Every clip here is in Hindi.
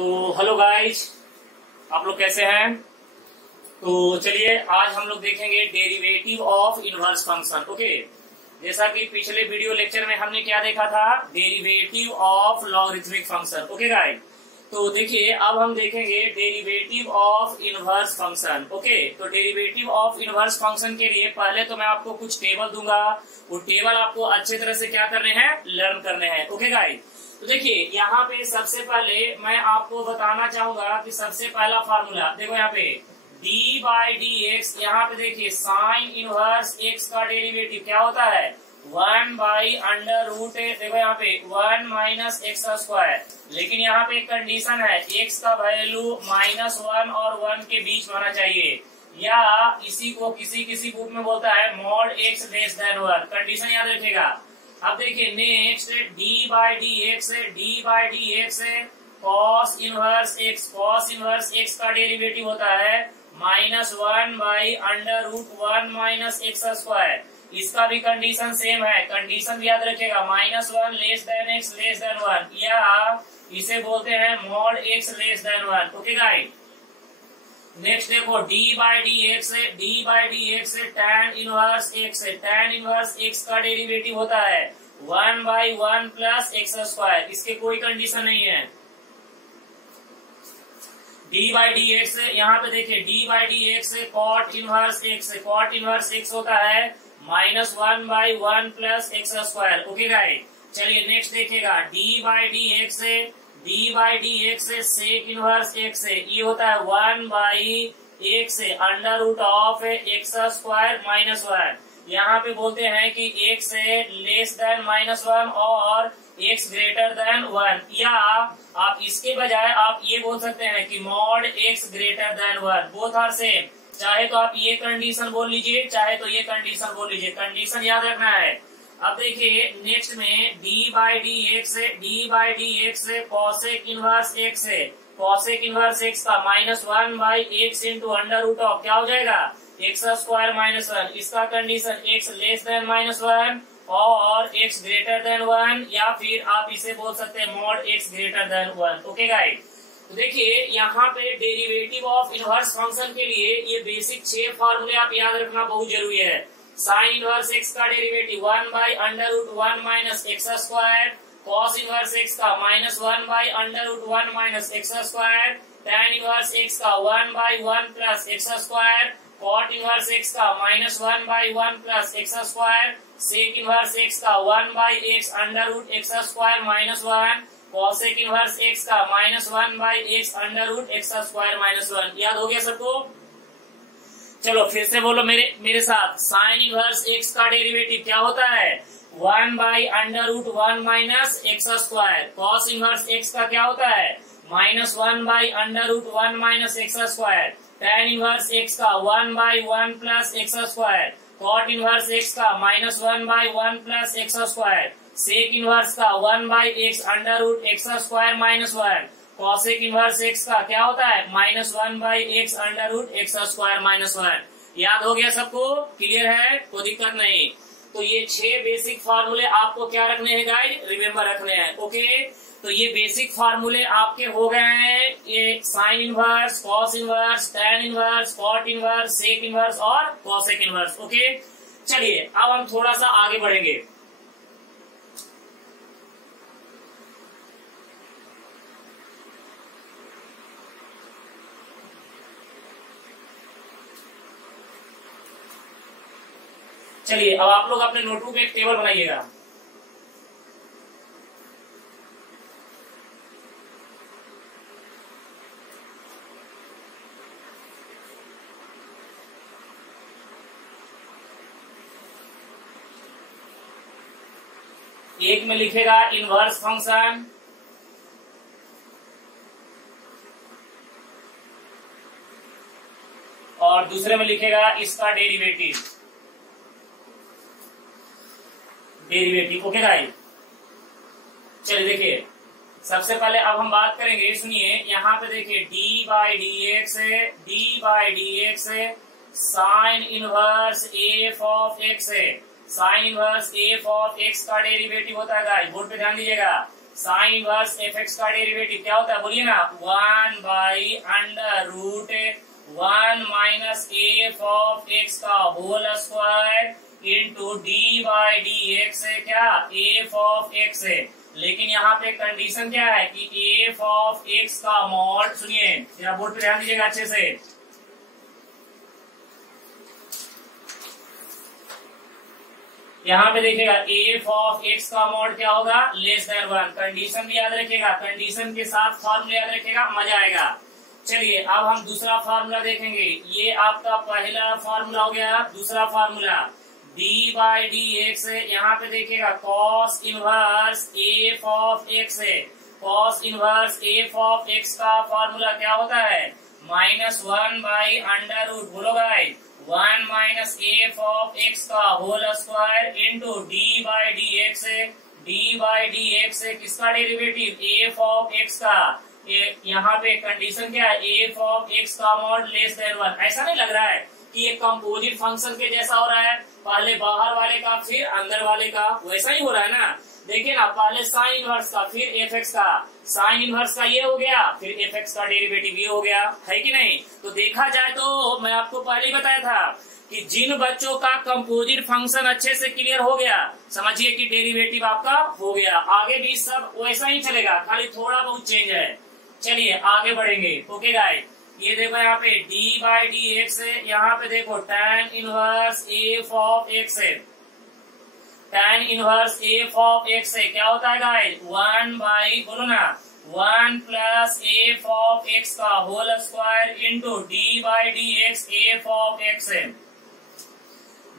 तो हेलो गाइज, आप लोग कैसे हैं। तो चलिए आज हम लोग देखेंगे derivative of inverse function. Okay, जैसा कि पिछले वीडियो लेक्चर में हमने क्या देखा था, derivative of logarithmic function. Okay guys, तो देखिए अब हम देखेंगे derivative of inverse function. Okay, तो डेरिवेटिव ऑफ इनवर्स फंक्शन के लिए पहले तो मैं आपको कुछ टेबल दूंगा, वो टेबल आपको अच्छे तरह से क्या करने हैं, लर्न करने हैं। ओके गाइज, तो देखिए यहाँ पे सबसे पहले मैं आपको बताना चाहूंगा कि सबसे पहला फार्मूला देखो यहाँ पे d बाई डी एक्स। यहाँ पे देखिए साइन इनवर्स x का डेरिवेटिव क्या होता है, 1 बाई अंडर रूट। देखो यहाँ पे 1 माइनस एक्स स्क्वायर, लेकिन यहाँ पे एक कंडीशन है, x का वैल्यू -1 और 1 के बीच होना चाहिए, या इसी को किसी किसी बुक में बोलता है mod x less than 1। Condition याद रखिएगा। अब देखिए next d by D X cos inverse x का डेरिवेटिव होता है -1 by under root 1 minus X square. इसका भी कंडीशन सेम है, कंडीशन भी याद रखिएगा, -1 less than x less than 1, या इसे बोलते हैं mod x less than 1। Okay guys, next देखो d by D x tan inverse x का डेरिवेटिव होता है 1 बाई 1 प्लस एक्स स्क्वायर। इसके कोई कंडीशन नहीं है। d बाई डी एक्स, यहाँ पे देखिए d by D X cot inverse x होता है -1 by 1 plus x square. Okay guys, चलिए नेक्स्ट देखिएगा d by D X sec inverse x, ये होता है 1 by x under root of X square -1। यहाँ पे बोलते हैं कि x लेस देन -1 और x ग्रेटर देन 1, या आप इसके बजाय आप ये बोल सकते हैं कि mod x greater than 1। Both are same, चाहे तो आप ये कंडीशन बोल लीजिए, चाहे तो ये कंडीशन बोल लीजिए, कंडीशन याद रखना है। अब देखिए नेक्स्ट में d by D X cosec inverse x का -1 by x into under root of क्या हो जाएगा, एक्स स्क्वायर -1। इसका कंडीशन x लेस देन -1 और x ग्रेटर देन 1, या फिर आप इसे बोल सकते हैं mod x greater than 1। Okay guys, तो देखिए यहाँ पे डेरिवेटिव ऑफ इनवर्स फंक्शन के लिए ये बेसिक 6 फार्मूले आप याद रखना बहुत जरूरी है। साइन इनवर्स x का derivative 1 by under root 1 minus X square, cos inverse x का -1 by under root 1 minus X square, tan inverse x का 1 by 1 plus x square, cot inverse x का -1 by 1 plus x square, sec inverse x का 1 by x under root X square -1, cosec inverse x का -1 by x under root X square -1। याद हो गया सबको। चलो फिर से बोलो मेरे साथ, साइन इनवर्स x का डेरिवेटिव क्या होता है, 1 by under root 1 minus X square. Cos inverse x का क्या होता है, -1 by under root 1 minus X square. tan inverse x का 1 by 1 plus x square. Cot inverse x का -1 by 1 plus x square. Sec inverse का 1 by x under root X square -1। Cosec inverse x का क्या होता है, -1 by x under root X square -1। याद हो गया सबको, क्लियर है, कोई दिक्कत नहीं। तो ये 6 बेसिक फार्मूले आपको क्या रखने हैं गाइड, रिमेम्बर रखने हैं। ओके, तो ये बेसिक फार्मूले आपके हो गए हैं, ये sine inverse, cos inverse, tan inverse, cot inverse, sec inverse और कॉसेक इनवर्स। ओके, चलिए अब हम थोड़ा सा आगे बढ़ेंगे। चलिए अब आप लोग अपने नोटबुक में एक टेबल बनाइएगा। एक में लिखेगा इनवर्स फंक्शन, और दूसरे में लिखेगा इसका डेरिवेटिव। ओके गाइस, चलिए देखिए सबसे पहले अब हम बात करेंगे, सुनिए यहाँ पे देखिए d by D X sine inverse F of X है। Sine inverse F of x का डेरिवेटिव होता है गाइस, बोर्ड पे ध्यान दीजिएगा, साइन इनवर्स एफ एक्स का डेरिवेटिव क्या होता है बोलिए ना, 1 by under root 1 minus F of x का whole square into D by D x है क्या, एफ ऑफ एक्स है। लेकिन यहाँ पे कंडीशन क्या है कि एफ ऑफ एक्स का मॉड, सुनिए जरा बोर्ड पे ध्यान दीजिएगा अच्छे से, यहाँ पे देखिएगा एफ ऑफ एक्स का मॉड क्या होगा, लेस देन 1। कंडीशन भी याद रखिएगा, कंडीशन के साथ फॉर्मूला याद रखिएगा, मजा आएगा। चलिए अब हम दूसरा फॉर्मूला देखेंगे। ये आपका पहला फॉर्मूला हो गया। दूसरा formula D by D x है। यहाँ पे देखिएगा cos inverse F of X है। Cos inverse F of x का फॉर्मूला क्या होता है, -1 बाई अंडर रूट, बोलो भाई, 1 माइनस एफ ऑफ एक्स का whole square into D by D x है। डी बाई डी एक्स है किसका डेरिवेटिव, एफ ऑफ एक्स का। यहाँ पे कंडीशन क्या है, एफ ऑफ एक्स का मॉड लेस देन 1। ऐसा नहीं लग रहा है कि ये कंपोजिट फंक्शन के जैसा हो रहा है, पहले बाहर वाले का फिर अंदर वाले का, वैसा ही हो रहा है ना। देखिए ना, पहले साइन इनवर्स का फिर एफ एक्स का, साइन इनवर्स का ये हो गया, फिर एफ एक्स का डेरिवेटिव ये हो गया, है कि नहीं। तो देखा जाए तो मैं आपको पहले ही बताया था कि जिन बच्चों का कंपोजिट फंक्शन अच्छे से क्लियर हो गया, समझिए कि डेरिवेटिव आपका हो गया। आगे भी सब वैसा ही चलेगा, खाली थोड़ा बहुत चेंज है। चलिए आगे बढ़ेंगे। ओके गाइस, ये देखो यहाँ पे d बाई डी एक्स है। यहाँ पे देखो tan inverse F of X है। tan inverse F of X है क्या होता है गाइस, 1 बाई, बोलो ना, 1 प्लस एफ ऑफ एक्स का whole square into D by D x F of X है।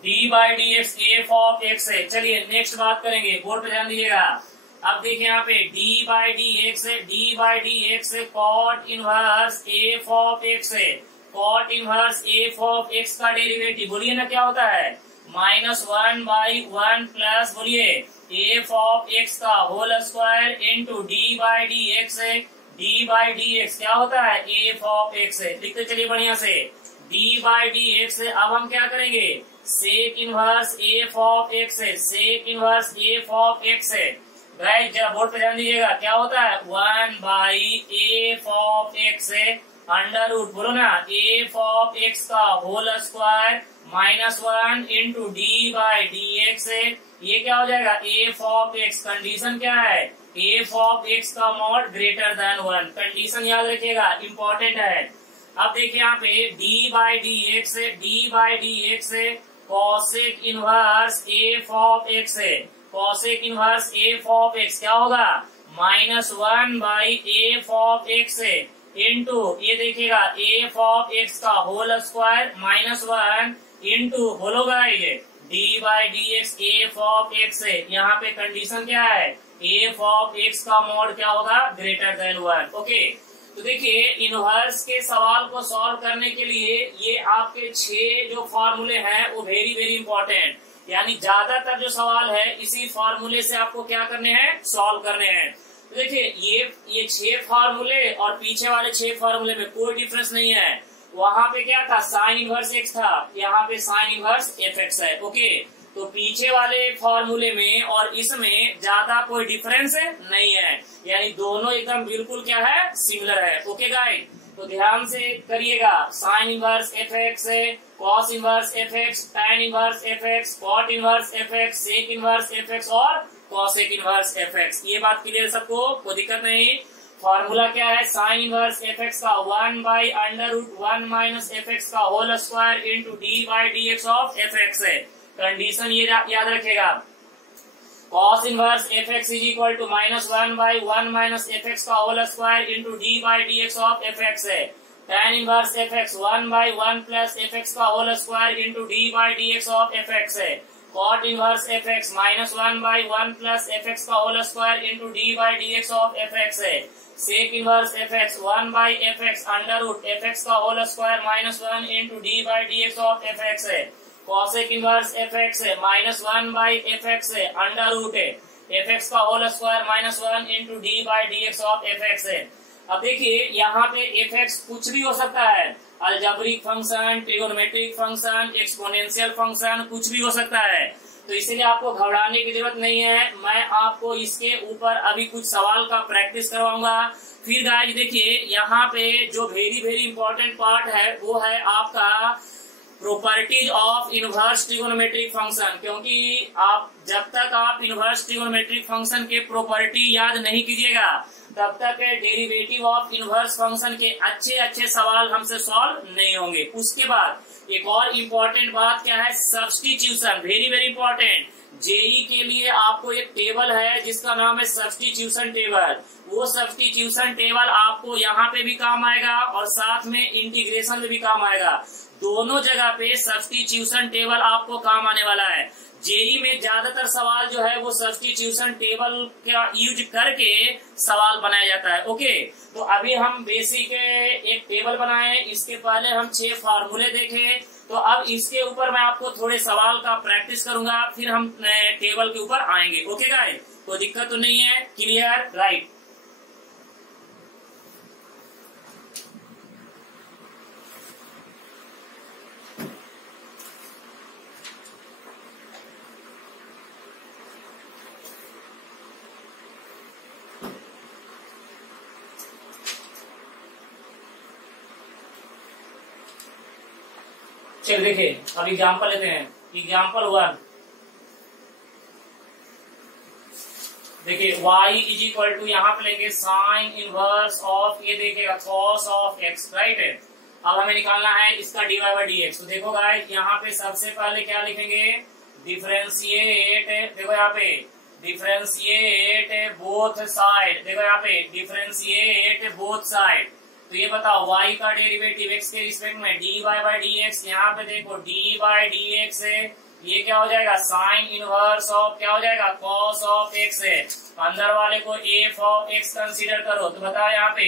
D by D x F of X है। चलिए नेक्स्ट बात करेंगे, बोर्ड पे ध्यान दीजिएगा। अब देखिए यहाँ पे d बाई डी एक्स है। डी बाई डी एक्स है cot inverse F of X है। Cot inverse F of x का डेरिवेटिव बोलिए ना क्या होता है, -1 बाई 1 प्लस, बोलिए, एफ ऑफ एक्स का whole square into D by D x है। डी बाई डी एक्स क्या होता है, एफ ऑफ एक्स है। लिखते चलिए बढ़िया से, d बाई डी एक्स है। अब हम क्या करेंगे, sec inverse F of X है। Sec inverse F of X है। गाइस जरा बोर्ड पे ध्यान दीजिएगा, क्या होता है, 1 बाई एफ ऑफ एक्स है अंडर रूट, बोलो ना, एफ ऑफ एक्स का whole square -1 into D by D x है। ये क्या हो जाएगा, एफ ऑफ एक्स। कंडीशन क्या है, एफ ऑफ एक्स का मॉड ग्रेटर देन 1। कंडीशन याद रखिएगा, इंपॉर्टेंट है। अब देखिए यहाँ पे d बाई डी एक्स है। डी बाई डी एक्स है cosec inverse F of X है। Cosec inverse F of X क्या होगा, -1 बाई एफ ऑफ एक्स है इंटू, ये देखिएगा, एफ ऑफ एक्स का होल स्क्वायर -1 इंटू, बोलोगा ये, D by D x F of X है। यहाँ पे कंडीशन क्या है, एफ ऑफ एक्स का मॉड क्या होगा, ग्रेटर देन 1। ओके, तो देखिए इनवर्स के सवाल को सॉल्व करने के लिए ये आपके 6 जो फॉर्मूले हैं वो वेरी वेरी इंपॉर्टेंट, यानी ज्यादातर जो सवाल है इसी फॉर्मूले से आपको क्या करने हैं, सॉल्व करने हैं। तो देखिए ये 6 फॉर्मूले और पीछे वाले 6 फॉर्मूले में कोई डिफरेंस नहीं है। वहां पे क्या था, साइन इनवर्स एक्स था, यहाँ पे साइन इनवर्स एफ एक्स है। ओके, तो पीछे वाले फॉर्मूले में और इसमें ज्यादा कोई डिफरेंस नहीं है, यानी दोनों एकदम बिल्कुल क्या है, सिमिलर है। ओके गाइस, तो ध्यान से करिएगा, साइन इनवर्स एफ एक्स है, cos inverse F X, tan inverse F X, cot inverse F X, sec inverse F X और कॉसेक इनवर्स एफ एक्स। ये बात क्लियर सबको, कोई दिक्कत नहीं। फॉर्मूला क्या है, साइन इनवर्स एफ एक्स का 1 by under root 1 minus F x का whole square into D by D x of f x है। कंडीशन ये याद रखेगा, cos inverse F x is equal to -1 by 1 minus F x का whole square into D by D x of f x है। tan inverse F x 1 by 1 plus F x का whole square into D by D x of f x है। cot inverse F x -1 by 1 plus F x का whole square into D by D x of f x है। Sec inverse F x 1 by f x under root f x का whole square -1 into D by D x of f x है। कॉसेक इनवर्स एफ एक्स है -1 बाई एफ एक्स है अंडर रूट है एफ एक्स का whole square -1 into D by D x of f x है। अब देखिए यहाँ पे एफ एक्स कुछ भी हो सकता है, algebraic function, trigonometric function, exponential function, कुछ भी हो सकता है। तो इसीलिए आपको घबराने की जरूरत नहीं है। मैं आपको इसके ऊपर अभी कुछ सवाल का प्रैक्टिस करवाऊंगा। फिर गाइस देखिए, यहाँ पे जो वेरी वेरी इंपॉर्टेंट पार्ट है वो है आपका properties of inverse trigonometric function, क्योंकि आप जब तक आप इनवर्स ट्रिगोनोमेट्रिक फंक्शन के प्रॉपर्टी याद नहीं कीजिएगा तब तक डेरिवेटिव ऑफ इनवर्स फंक्शन के अच्छे अच्छे सवाल हमसे सॉल्व नहीं होंगे। उसके बाद एक और इम्पोर्टेंट बात क्या है, substitution, very very important. JEE के लिए आपको एक टेबल है जिसका नाम है सब्स्टिट्यूशन टेबल। वो सब्स्टिट्यूशन टेबल आपको यहाँ पे भी काम आएगा और साथ में इंटीग्रेशन में भी काम आएगा। दोनों जगह पे सब्स्टिट्यूशन टेबल आपको काम आने वाला है। जेई में ज्यादातर सवाल जो है वो सब्स्टिट्यूशन टेबल का यूज करके सवाल बनाया जाता है। ओके, तो अभी हम बेसिक एक टेबल बनाए, इसके पहले हम 6 फार्मूले देखे। तो अब इसके ऊपर मैं आपको थोड़े सवाल का प्रैक्टिस करूंगा, फिर हम टेबल के ऊपर आएंगे। ओके गाइस, कोई दिक्कत तो नहीं है? क्लियर? राइट। चलिए देखिए, अब एग्जाम्पल लेते हैं। एग्जाम्पल 1 देखिए, y इज इक्वल टू यहाँ पे लेंगे साइन इनवर्स ऑफ, ये देखिएगा कॉस ऑफ x, राइट है। अब हमें निकालना है इसका dy बाई dx। तो देखो गाइस, यहाँ पे सबसे पहले क्या लिखेंगे, डिफरेंशिएट, देखो यहाँ पे डिफरेंशिएट बोथ साइड, देखो यहाँ पे डिफरेंशिएट बोथ साइड। तो ये बताओ y का डेरिवेटिव x के रिस्पेक्ट में dy बाई dx, यहाँ पे देखो dy बाई dx है, ये क्या हो जाएगा, साइन इनवर्स ऑफ क्या हो जाएगा, कॉस ऑफ x है। अंदर वाले को f ऑफ x कंसीडर करो। तो बताओ यहाँ पे,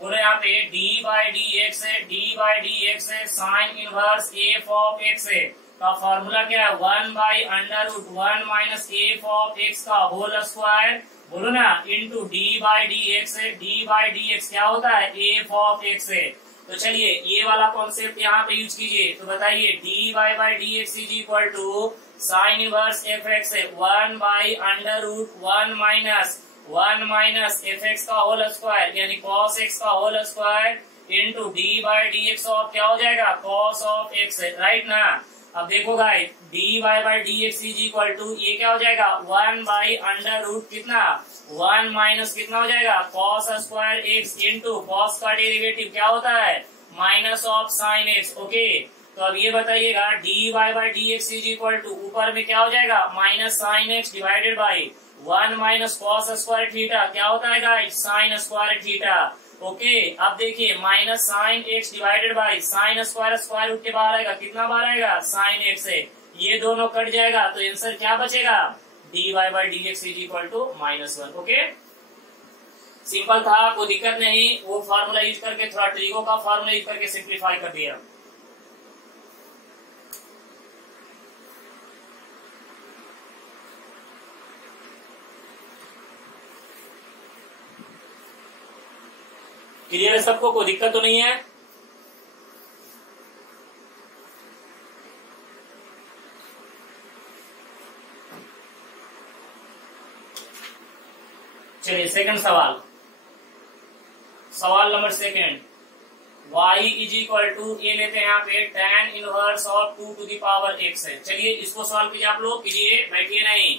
बोलो यहाँ पे dy बाई dx है, dy बाई dx है, sine inverse f of x है। का फॉर्मूला क्या है, 1 by under root 1 minus f of x का होल स्क्वायर, बोलो ना, into D by D x है। डी बाई डी एक्स क्या होता है, एफ ऑफ एक्स है। तो चलिए ये वाला कॉन्सेप्ट यहाँ पे यूज कीजिए। तो बताइए D Y by D x is equal to sine inverse F x है 1 by under root 1 minus F x का होल स्क्वायर यानी कॉस एक्स का whole square into D by D x of क्या हो जाएगा, कॉस ऑफ एक्स है, राइट ना। अब देखो guys, D Y by D x is equal to ये क्या हो जाएगा, 1 बाई अंडर रूट कितना, 1 माइनस कितना हो जाएगा, cos square X into cos का डेरिवेटिव क्या होता है, minus of sine X. Okay, तो अब ये बताइएगा D Y by D x is equal to ऊपर में क्या हो जाएगा, minus sine X divided by 1 minus cos square theta क्या होता है guys, sine square theta. Okay, अब देखिए minus sine X divided by sine square, square root के बाहर आएगा, कितना बाहर आएगा, साइन एक्स है। ये दोनों कट जाएगा तो आंसर क्या बचेगा, D Y by D x is equal to -1। Okay, simple था, कोई दिक्कत नहीं। वो फार्मूला यूज करके, थोड़ा ट्रिगो का फार्मूला यूज करके सिंप्लीफाई कर दिया। क्लियर है सबको, कोई दिक्कत तो नहीं है। चलिए सेकंड सवाल, सवाल number second, y is equal to ये लेते हैं यहाँ पे tan inverse of 2 to the power x है। चलिए इसको सॉल्व कीजिए, आप लोग कीजिए, बैठिए नहीं।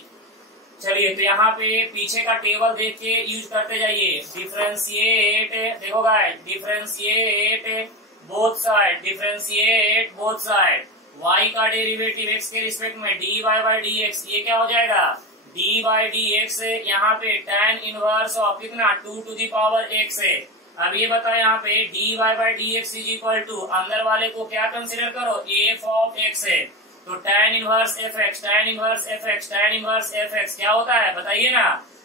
चलिए तो यहाँ पे पीछे का टेबल देख के यूज करते जाइए। डिफरेंशिएट, देखो guys, differentiate both side, differentiate both side. y का डेरिवेटिव x के रिस्पेक्ट में dy बाई dx, ये क्या हो जाएगा, डी बाई डी एक्स है। यहाँ पे tan इनवर्स ऑफ कितना, 2 टू द पावर x है। अब ये बताओ यहाँ पे D Y by D x is equal to अंदर वाले को क्या कंसिडर करो, एफ ऑफ एक्स है। तो tan inverse F x, tan inverse F x, tan inverse F x क्या होता है बताइए ना।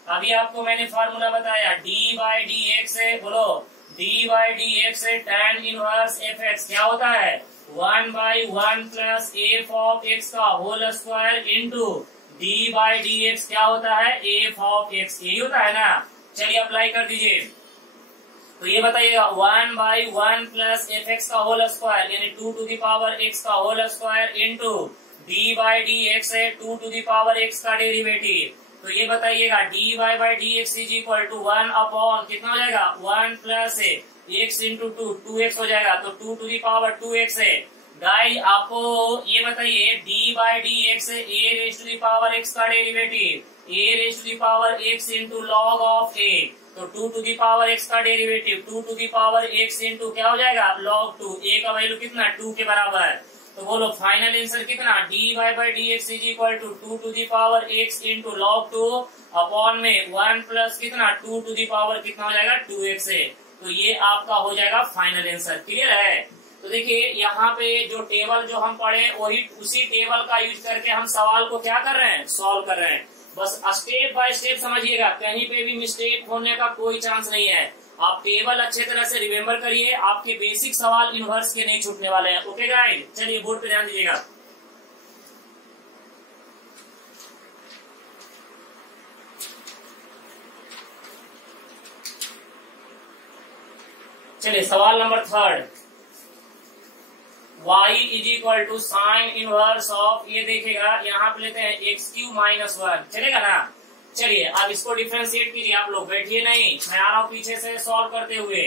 अभी आपको मैंने फार्मूला बताया, डी बाई डी एक्स है, बोलो डी बाई डी एक्स है, tan इनवर्स एफ एक्स क्या होता है, 1 by 1 plus F of x का whole square into D by D x क्या होता है, एफ ऑफ एक्स, यही होता है ना। चलिए अप्लाई कर दीजिए। तो ये बताइएगा 1 बाई 1 प्लस एफ एक्स का होल स्क्वायर यानी 2 टू द पावर एक्स का whole square into D by D x है 2 टू द पावर x का डेरिवेटिव। तो ये बताइएगा D Y by D x is equal to 1 upon कितना हो जाएगा 1 प्लस x इंटू 2x हो जाएगा। तो 2 टू द पावर 2x है। गाइस आपको ये बताइए D by D x A raise to the power x का derivative A raise to the power x into log of a। तो 2 टू द पावर x का derivative 2 to the power x into क्या हो जाएगा लॉग 2। a का वैल्यू कितना 2 के बराबर। तो बोलो फाइनल आंसर कितना D Y by D x is equal to 2 to the power x into log 2 upon में 1 प्लस कितना 2 टू द पावर कितना हो जाएगा 2x है। तो ये आपका हो जाएगा फाइनल आंसर। क्लियर है। तो देखिए यहाँ पे जो टेबल जो हम पढ़े वही उसी टेबल का यूज करके हम सवाल को क्या कर रहे हैं सॉल्व कर रहे हैं। बस स्टेप बाय स्टेप समझिएगा, कहीं पे भी मिस्टेक होने का कोई चांस नहीं है। आप टेबल अच्छे तरह से रिमेम्बर करिए, आपके बेसिक सवाल इनवर्स के नहीं छूटने वाले हैं। ओके गाइड, चलिए बोर्ड पे ध्यान दीजिएगा। चलिए सवाल number 3 y is equal to sine inverse of, ये देखिएगा यहाँ पे लेते हैं x³ माइनस 1, चलेगा ना। चलिए अब इसको डिफ्रेंशिएट कीजिए, आप लोग बैठिए नहीं, मैं आ रहा हूँ पीछे से सॉल्व करते हुए।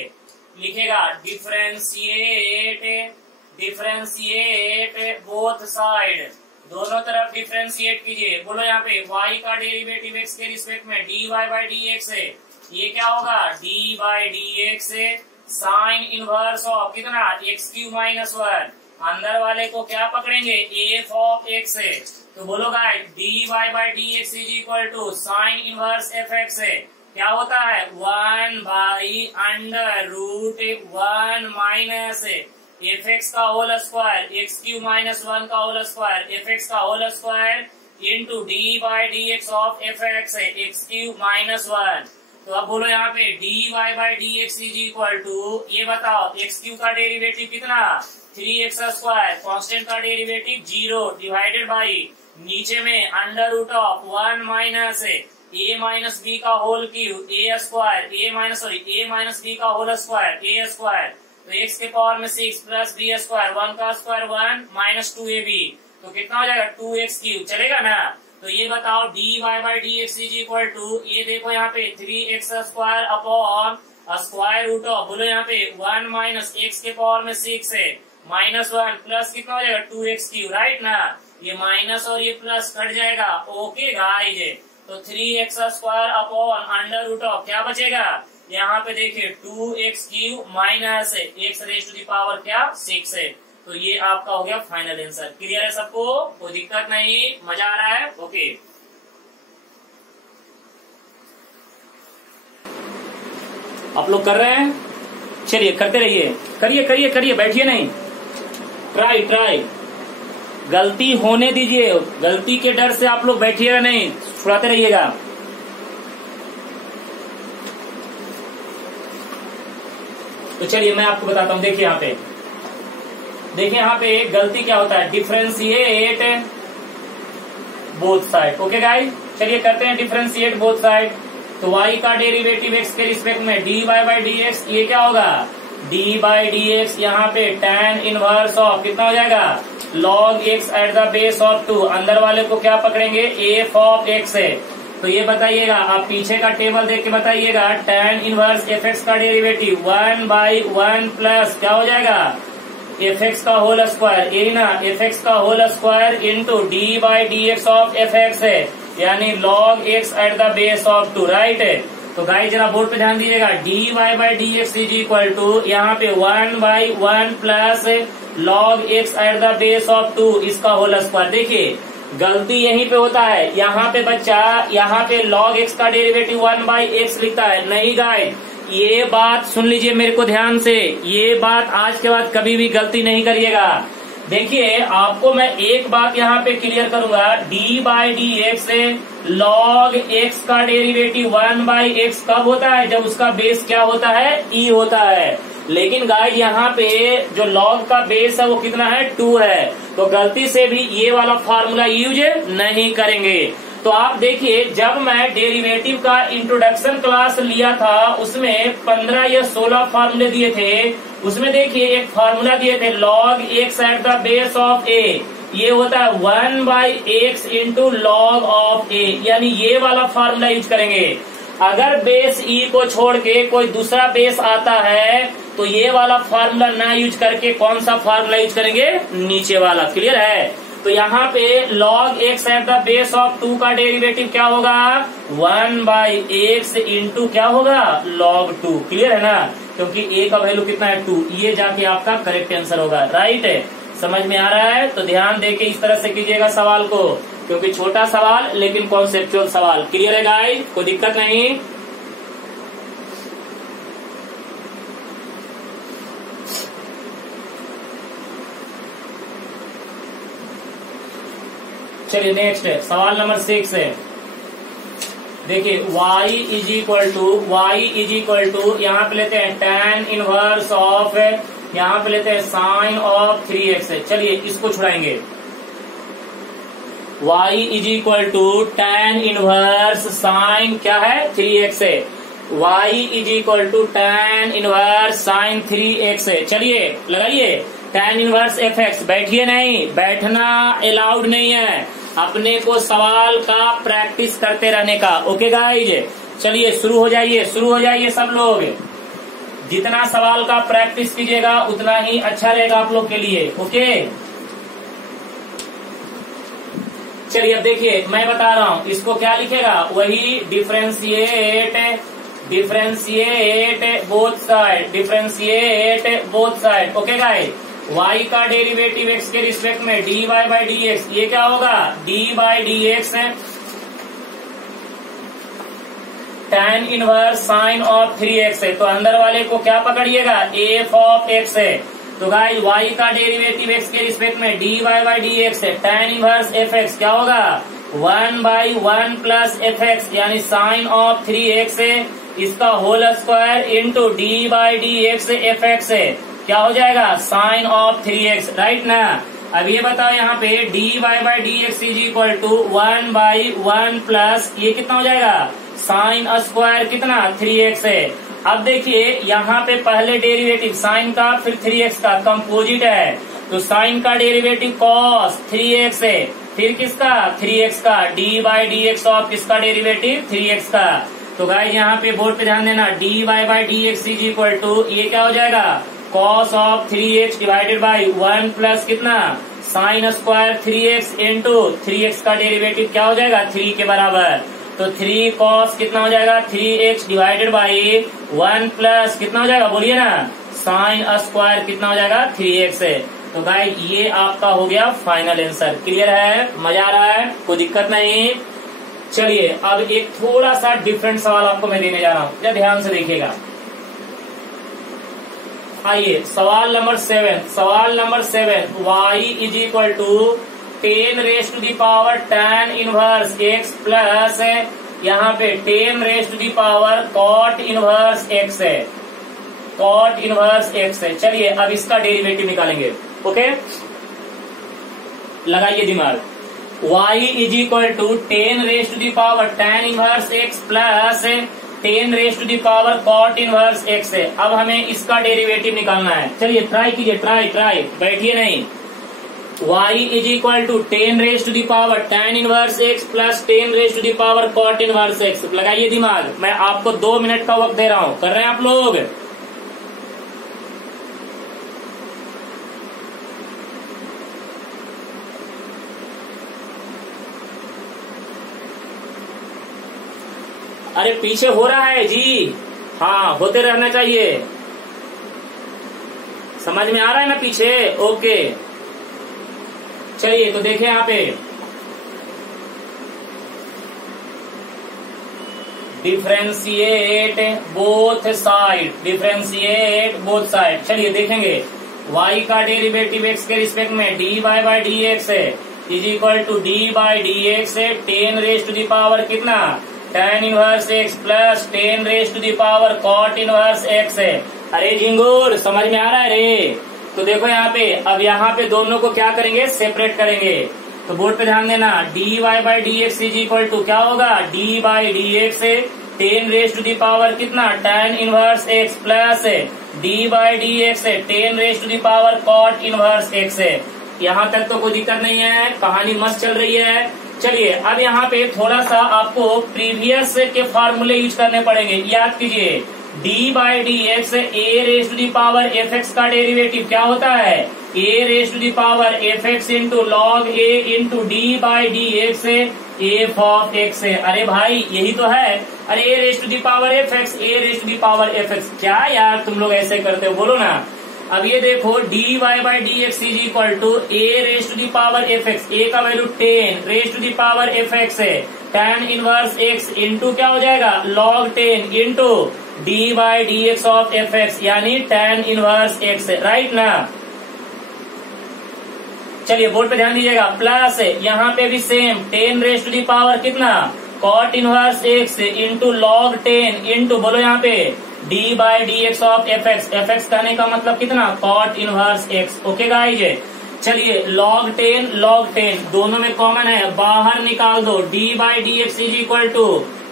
लिखेगा डिफ्रेंशिएट बोथ साइड, दोनों तरफ डिफ्रेंशिएट कीजिए। बोलो यहाँ पे y का डेरिवेटिव x के रिस्पेक्ट में dy बाई डी एक्स है, ये क्या होगा d बाई डी एक्स है साइन इनवर्स ऑफ कितना x³ माइनस 1। अंदर वाले को क्या पकड़ेंगे f ऑफ x है। तो बोलो guys D Y by D x is equal to sine inverse F x है, क्या होता है 1 by under root 1 minus F x का होल स्क्वायर x³ माइनस 1 का होल स्क्वायर एफ एक्स का whole square into D by D x of f x है x³ माइनस 1। तो अब बोलो यहाँ पे D Y by D x is equal to, ये बताओ x³ का डेरिवेटिव कितना 3x स्क्वायर, कांस्टेंट का डेरिवेटिव 0 डिवाइडेड बाई नीचे में under root of 1 minus a minus b का whole cube a square a minus b का होल स्क्वायर a स्क्वायर। तो x के पावर में 6 प्लस b स्क्वायर 1 का स्क्वायर 1 माइनस 2ab, तो कितना हो जाएगा 2x³, चलेगा ना। तो ये बताओ d Y by D x is equal to, ये देखो यहाँ पे 3x square upon square root of, बोलो यहाँ पे 1 माइनस x के पावर में 6 है माइनस 1 प्लस कितना हो जाएगा 2x³, राइट ना। ये माइनस और ये प्लस कट जाएगा। ओके गाइस, तो 3x square upon under root of क्या बचेगा यहाँ पे देखिए 2x³ minus x raise to the power क्या 6 है। तो ये आपका हो गया फाइनल आंसर। क्लियर है सबको, कोई दिक्कत नहीं, मजा आ रहा है। ओके आप लोग कर रहे हैं, चलिए करते रहिए, करिए बैठिए नहीं, ट्राई गलती होने दीजिए, गलती के डर से आप लोग बैठिएगा नहीं, छुड़ाते रहिएगा। तो चलिए मैं आपको बताता हूँ, देखिए यहाँ पे गलती क्या होता है differentiate both side. Okay guys, चलिए करते हैं डिफ्रेंशिएट बोथ साइड। तो y का डेरिवेटिव x के रिस्पेक्ट में dy बाई डी एक्स, ये क्या होगा d बाई डी एक्स, यहाँ पे tan इनवर्स ऑफ कितना हो जाएगा log x at the base of 2, अंदर वाले को क्या पकड़ेंगे f ऑफ x है। तो ये बताइएगा, आप पीछे का टेबल देख के बताइएगा tan इनवर्स fx का डेरिवेटिव 1 बाई 1 प्लस क्या हो जाएगा fx का होल स्क्वायर, यही ना fx का whole square into d by D x of fx है, यानी log x at the base of 2, right है। तो गाइस जरा बोर्ड पे ध्यान दीजिएगा, d Y by D x is equal to यहाँ पे 1 by 1 plus log x at the base of 2 इसका होल स्क्वायर। देखिए गलती यहीं पे होता है, यहाँ पे बच्चा यहाँ पे log x का डेरिवेटिव 1 बाई x लिखता है, नहीं गाइस ये बात सुन लीजिए मेरे को ध्यान से, ये बात आज के बाद कभी भी गलती नहीं करिएगा। देखिए आपको मैं एक बात यहाँ पे क्लियर करूंगा, d by D x log x का डेरिवेटिव 1 बाई x कब होता है, जब उसका बेस क्या होता है e होता है। लेकिन गाइस यहाँ पे जो log का बेस है वो कितना है 2 है, तो गलती से भी ये वाला फार्मूला यूज नहीं करेंगे। तो आप देखिए जब मैं डेरिवेटिव का इंट्रोडक्शन क्लास लिया था उसमें 15 या 16 फार्मूले दिए थे, उसमें देखिए एक फार्मूला दिए थे log x at the base of a, ये होता है 1/x इंटू लॉग ऑफ ए, यानी ये वाला फॉर्मूला यूज करेंगे। अगर बेस ई को छोड़ के कोई दूसरा बेस आता है तो ये वाला फॉर्मूला ना यूज करके कौन सा फॉर्मूला यूज करेंगे, नीचे वाला। क्लियर है? तो यहाँ पे log x at the base of 2 का डेरिवेटिव क्या होगा, 1/x इंटू क्या होगा, log 2। क्लियर है ना? क्योंकि a का वैल्यू कितना है, 2। ये जाके आपका करेक्ट आंसर होगा। राइट है? समझ में आ रहा है? तो ध्यान देके इस तरह से कीजिएगा सवाल को, क्योंकि छोटा सवाल लेकिन कॉन्सेप्चुअल सवाल। क्लियर है गाइस? कोई दिक्कत नहीं। चलिए नेक्स्ट है सवाल नंबर 6 है। देखिए y इज इक्वल टू यहाँ पे लेते हैं tan इनवर्स ऑफ, यहाँ पे लेते हैं साइन ऑफ 3x है। चलिए इसको छुड़ाएंगे। y is equal to tan inverse sine क्या है, 3x है। y is equal to tan inverse sine 3x है। चलिए लगाइए tan इनवर्स fx। बैठिए नहीं, बैठना अलाउड नहीं है, अपने को सवाल का प्रैक्टिस करते रहने का। Okay guys? चलिए शुरू हो जाइए सब लोग। जितना सवाल का प्रैक्टिस कीजिएगा उतना ही अच्छा रहेगा आप लोग के लिए। ओके चलिए अब देखिए मैं बता रहा हूं, इसको क्या लिखेगा, वही differentiate both side. Okay guys? y का डेरिवेटिव x के रिस्पेक्ट में dy/dx, ये क्या होगा, d/dx tan inverse sign of 3x है। तो अंदर वाले को क्या पकड़िएगा, f ऑफ x है। तो गाइस y का डेरिवेटिव x के रिस्पेक्ट में dy/dx है, tan इनवर्स fx क्या होगा, 1/1 प्लस fx, यानी साइन ऑफ 3x है, इसका whole square into d/dx fx है, क्या हो जाएगा, साइन ऑफ 3x। राइट ना? अब ये बताओ यहाँ पे dy/dx is equal to 1/1 plus ये कितना हो जाएगा, साइन स्क्वायर कितना, 3x है। अब देखिए यहाँ पे पहले डेरिवेटिव साइन का फिर 3x का कंपोजिट है, तो साइन का डेरिवेटिव cos 3x है, फिर किसका, 3x का, d/dx ऑफ किसका डेरिवेटिव, 3x का। तो गाइस यहाँ पे बोर्ड पे ध्यान देना, dy/dx इज इक्वल टू ये क्या हो जाएगा, cos of 3x divided by 1 plus कितना, sine square 3x into 3x का डेरिवेटिव क्या हो जाएगा, 3 के बराबर। तो 3 cos कितना हो जाएगा, 3x डिवाइडेड बाई 1 प्लस कितना हो जाएगा, बोलिए ना, साइन स्क्वायर कितना हो जाएगा, 3x है। तो गाइस ये आपका हो गया फाइनल आंसर। क्लियर है? मजा आ रहा है? कोई दिक्कत नहीं। चलिए अब एक थोड़ा सा डिफरेंट सवाल आपको मैं देने जा रहा हूँ, ध्यान से देखिएगा। आइए सवाल number 7 y is equal to 10 raise to the power tan inverse x plus यहाँ पे 10 raise to the power cot inverse x है, cot इनवर्स x है। चलिए अब इसका डेरिवेटिव निकालेंगे। ओके लगाइए दिमाग। y is equal to 10 raise to the power tan inverse x plus 10 raise to the power cot inverse x है। अब हमें इसका डेरिवेटिव निकालना है। चलिए ट्राई कीजिए, ट्राई, बैठिए नहीं। y is equal to 10 raise to the power tan inverse x plus 10 raise to the power cot inverse x। लगाइए दिमाग, मैं आपको 2 मिनट का वक्त दे रहा हूं, कर रहे हैं आप लोग? अरे पीछे हो रहा है जी, हाँ होते रहना चाहिए। समझ में आ रहा है ना पीछे? ओके चलिए तो देखें यहाँ पे डिफरेंशिएट बोथ साइड। चलिए देखेंगे y का डेरिवेटिव x के रिस्पेक्ट में dy/dx है इज इक्वल टू d/dx है 10 रेज टू दी पावर कितना, tan inverse x plus 10 raise to the power cot inverse x है। अरे झिंगुर समझ में आ रहा है रे? तो देखो यहाँ पे, अब यहाँ पे दोनों को क्या करेंगे, सेपरेट करेंगे। तो बोर्ड पे ध्यान देना, dy/dx इज इक्वल टू क्या होगा, d/dx है 10 रेज टू दी पावर कितना, tan inverse x plus d/dx है 10 raise to the power cot inverse x है। यहाँ तक तो कोई दिक्कत नहीं है, कहानी मस्त चल रही है। चलिए अब यहाँ पे थोड़ा सा आपको प्रीवियस के फॉर्मूले यूज करने पड़ेंगे। याद कीजिए d by D x A raise to the power f x का डेरिवेटिव क्या होता है, a raise to the power f x into log a into D by D x F of x. अरे भाई यही तो है, अरे a raise to the power f x, A raise to the power f x. क्या यार तुम लोग ऐसे करते हो, बोलो ना। अब ये देखो d Y by D x is equal to a raise to the power f x, a का value 10 raise to the power f x है, tan इनवर्स एक्स इंटू क्या हो जाएगा log 10 into D by D x of f x, यानी tan इनवर्स एक्स, राइट ना। चलिए बोर्ड पे ध्यान दीजिएगा, प्लस यहाँ पे भी same 10 raise to the power कितना cot inverse x into log 10 into बोलो यहाँ पे d by D x of f x, f x कहने का मतलब कितना cot inverse x. Okay guys, चलिए log 10 दोनों में कॉमन है, बाहर निकाल दो, d by D x is equal to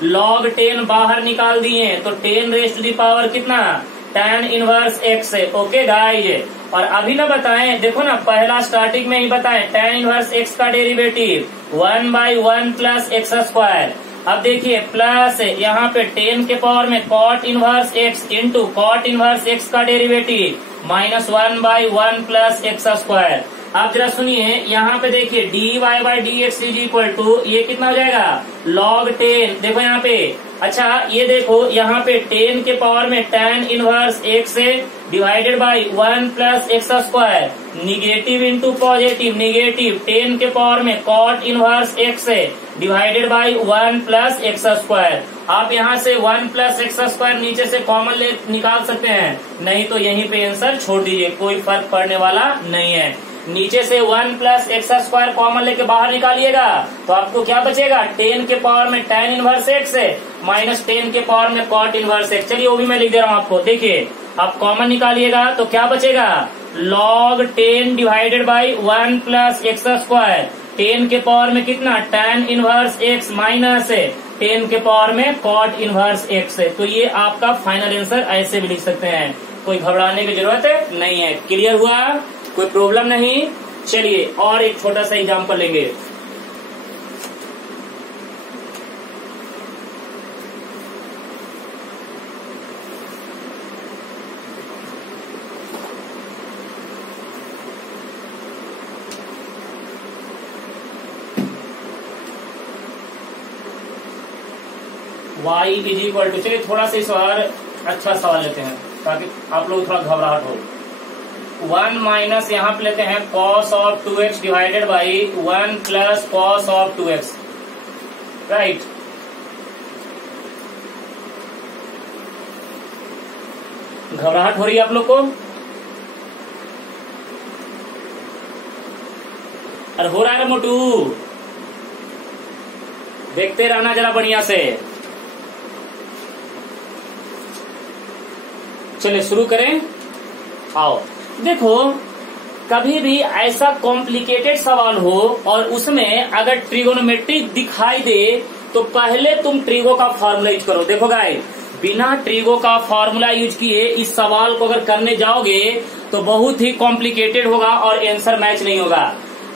log 10 बाहर निकाल दिए तो 10 रेज टू दी पावर कितना tan इनवर्स एक्स है। ओके गाइज, और अभी ना बताएं, देखो ना पहला स्टार्टिंग में ही बताएं tan इनवर्स एक्स का डेरिवेटिव 1/1 प्लस एक्स स्क्वायर। अब देखिए प्लस यहाँ पे 10 के पावर में cot inverse x into cot inverse x का डेरिवेटिव -1/1 प्लस एक्स स्क्वायर। अब जरा सुनिए यहाँ पे देखिए d Y by D x is equal to ये कितना हो जाएगा log 10। देखो यहाँ पे, अच्छा ये देखो यहाँ पे 10 के पावर में tan inverse x divided by 1 plus x square, negative into positive, negative 10 के पावर में cot inverse x divided by 1 plus x square. आप यहाँ से 1 प्लस एक्स स्क्वायर नीचे से कॉमन ले निकाल सकते हैं, नहीं तो यहीं पे आंसर छोड़ दीजिए, कोई फर्क पड़ने वाला नहीं है। नीचे से 1 प्लस एक्स स्क्वायर कॉमन लेके बाहर निकालिएगा तो आपको क्या बचेगा 10 के पावर में tan इनवर्स एक्स माइनस 10 के पावर में cot इनवर्स एक्स। चलिए वो भी मैं लिख दे रहा हूँ आपको, देखिए आप कॉमन निकालिएगा तो क्या बचेगा log 10 divided by 1 plus x square, 10 के पावर में कितना tan इनवर्स एक्स माइनस 10 के पावर में cot इनवर्स एक्स। तो ये आपका फाइनल आंसर ऐसे भी लिख सकते हैं, कोई घबराने की जरूरत नहीं है। क्लियर हुआ, कोई प्रॉब्लम नहीं। चलिए और एक छोटा सा एग्जांपल लेंगे। y इज इक्वल टू, चलिए थोड़ा सा इस बार अच्छा सवाल लेते हैं ताकि आप लोग थोड़ा घबराहट हो। 1 माइनस यहाँ पे लेते हैं cos of 2x divided by 1 plus cos of 2x, right. घबराहट हो रही है आप लोग को? अरे हो रहा है मोटू, देखते रहना जरा बढ़िया से। चलिए शुरू करें, आओ। देखो कभी भी ऐसा कॉम्प्लिकेटेड सवाल हो और उसमें अगर ट्रिगोनोमेट्री दिखाई दे तो पहले तुम ट्रिगो का फॉर्मूला यूज करो। देखो गाइस, बिना ट्रिगो का फॉर्मूला यूज किए इस सवाल को अगर करने जाओगे तो बहुत ही कॉम्प्लिकेटेड होगा और आंसर मैच नहीं होगा।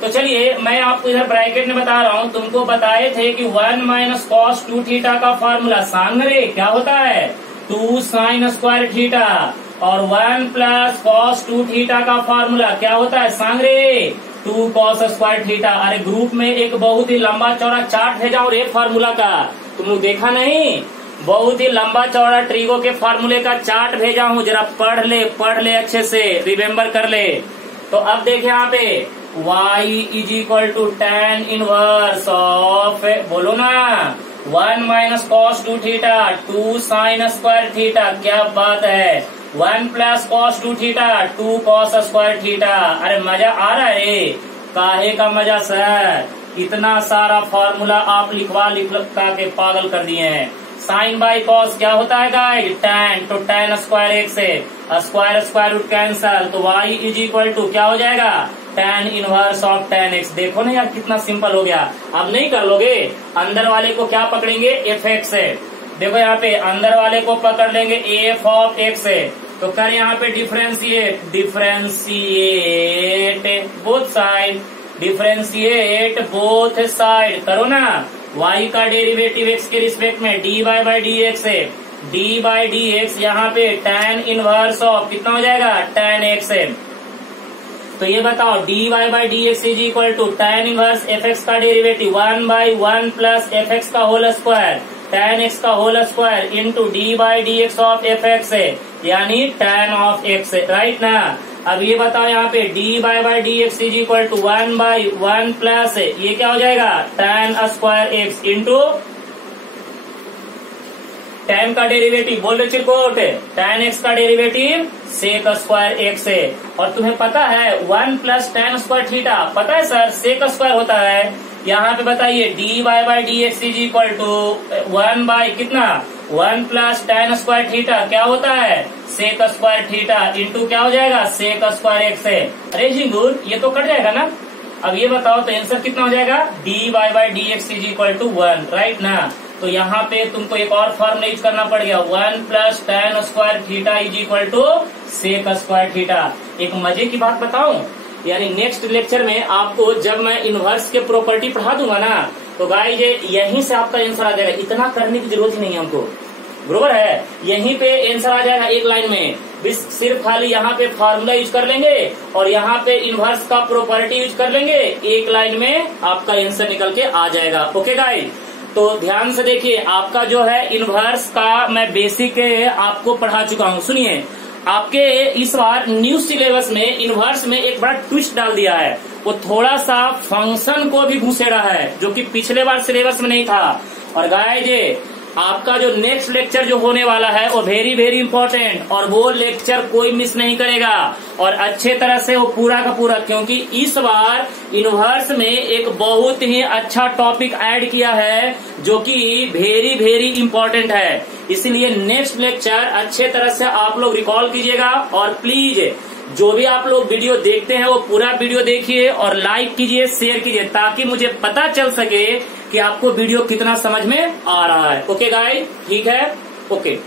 तो चलिए मैं आपको इधर ब्रैकेट में बता रहा हूँ, तुमको बताए थे कि 1 माइनस कॉस 2 थीटा का फॉर्मूला सांगरे क्या होता है 2 साइन स्क्वायर थीटा, और 1 प्लस कॉस 2 थीटा का फॉर्मूला क्या होता है सांगरे 2 कॉस स्क्वायर थीटा। अरे ग्रुप में एक बहुत ही लंबा चौड़ा चार्ट भेजा और एक फॉर्मूला का, तुम लोग देखा नहीं? बहुत ही लंबा चौड़ा ट्रिगो के फॉर्मूले का चार्ट भेजा हूँ, जरा पढ़ ले अच्छे से, रिमेम्बर कर ले। तो अब देखिए यहाँ पे y is equal to tan inverse of, बोलो ना 1 minus cos 2 theta 2 sine square theta, क्या बात है 1 plus cos 2 theta 2 cos square theta. अरे मजा आ रहा है? काहे का मजा सर, इतना सारा फॉर्मूला आप लिखवा के पागल कर दिए हैं। साइन बाई कॉस क्या होता है गाइस tan, तो tan स्क्वायर एक्स है, स्क्वायर स्क्वायर रूट कैंसल, तो y इज इक्वल टू क्या हो जाएगा tan inverse of tan x। देखो ना यार कितना सिंपल हो गया। अब नहीं कर लोगे, अंदर वाले को क्या पकड़ेंगे f x है, देखो यहाँ पे अंदर वाले को पकड़ लेंगे f ऑफ x है, तो कर यहाँ पे differentiate both side, differentiate both side करो ना। y का डेरिवेटिव x के रिस्पेक्ट में dy बाई डी एक्स है, डी बाई डी एक्स यहाँ पे tan इनवर्स ऑफ कितना हो जाएगा tan x है। तो ये बताओ dy by D x is equal to tan inverse fx का डेरिवेटिव 1 बाई 1 प्लस fx का होल स्क्वायर tan x का whole square into D by D x of fx है, यानी tan ऑफ x है, राइट ना। अब ये बताओ यहाँ पे dy by D x is equal to 1 by 1 plus है, ये क्या हो जाएगा tan square x into tan का डेरिवेटिव बोल रहे चिरकोट tan x का डेरिवेटिव सेक स्क्वायर x है। और तुम्हें पता है 1 प्लस tan स्क्वायर थीटा, पता है सर सेक स्क्वायर होता है। यहाँ पे बताइए dy by D x is equal to 1 by कितना 1 प्लस tan स्क्वायर थीटा क्या होता है सेक स्क्वायर थीटा इंटू क्या हो जाएगा सेक स्क्वायर x है। अरे जी गुड, ये तो कट जाएगा ना। अब ये बताओ तो आंसर कितना हो जाएगा dy by D x is equal to 1, right ना। तो यहाँ पे तुमको एक और फॉर्मूला यूज करना पड़ गया 1 plus tan square theta is equal to sec square theta. एक मजे की बात बताऊं, यानी नेक्स्ट लेक्चर में आपको जब मैं इनवर्स के प्रॉपर्टी पढ़ा दूंगा ना, तो गाइस यहीं से आपका आंसर आ जाएगा, इतना करने की जरूरत ही नहीं है हमको, बरोबर है। यहीं पे आंसर आ जाएगा एक लाइन में, सिर्फ खाली यहाँ पे फार्मूला यूज कर लेंगे और यहाँ पे इनवर्स का प्रॉपर्टी यूज कर लेंगे, एक लाइन में आपका आंसर निकल के आ जाएगा। ओके गाइस, तो ध्यान से देखिए, आपका जो है इनवर्स का मैं बेसिक आपको पढ़ा चुका हूँ। सुनिए, आपके इस बार न्यू सिलेबस में इनवर्स में एक बड़ा ट्विस्ट डाल दिया है, वो थोड़ा सा फंक्शन को भी घुसेड़ा है, जो कि पिछले बार सिलेबस में नहीं था। और गाइस आपका जो नेक्स्ट लेक्चर जो होने वाला है वो वेरी वेरी इंपॉर्टेंट, और वो लेक्चर कोई मिस नहीं करेगा और अच्छे तरह से वो पूरा का पूरा, क्योंकि इस बार इनवर्स में एक बहुत ही अच्छा टॉपिक ऐड किया है जो कि वेरी वेरी इंपॉर्टेंट है। इसलिए नेक्स्ट लेक्चर अच्छे तरह से आप लोग रिकॉल कीजिएगा और प्लीज जो भी आप लोग वीडियो देखते हैं वो पूरा वीडियो देखिए और लाइक कीजिए, शेयर कीजिए, ताकि मुझे पता चल सके कि आपको वीडियो कितना समझ में आ रहा है। ओके गाइस, ठीक है, ओके।